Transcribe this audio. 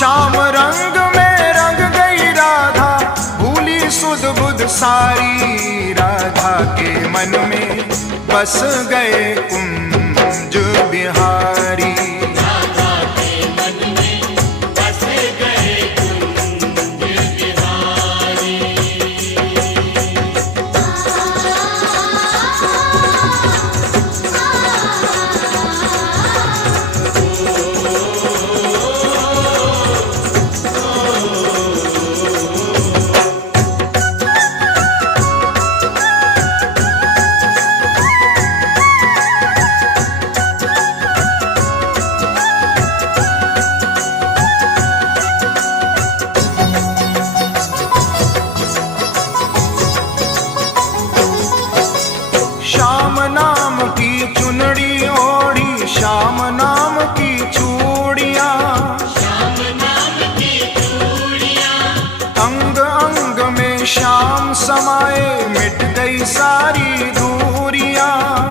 श्याम रंग में रंग गई राधा, भूली सुध बुध सारी। राधा के मन में बस गए कुंज बिहारी। राधा के मन में बस गए कुंज बिहारी। श्याम नाम की चुनड़ी ओढ़ी, श्याम नाम की चूड़ियां, श्याम नाम की चूड़ियां, अंग अंग में श्याम समाए। मिट गई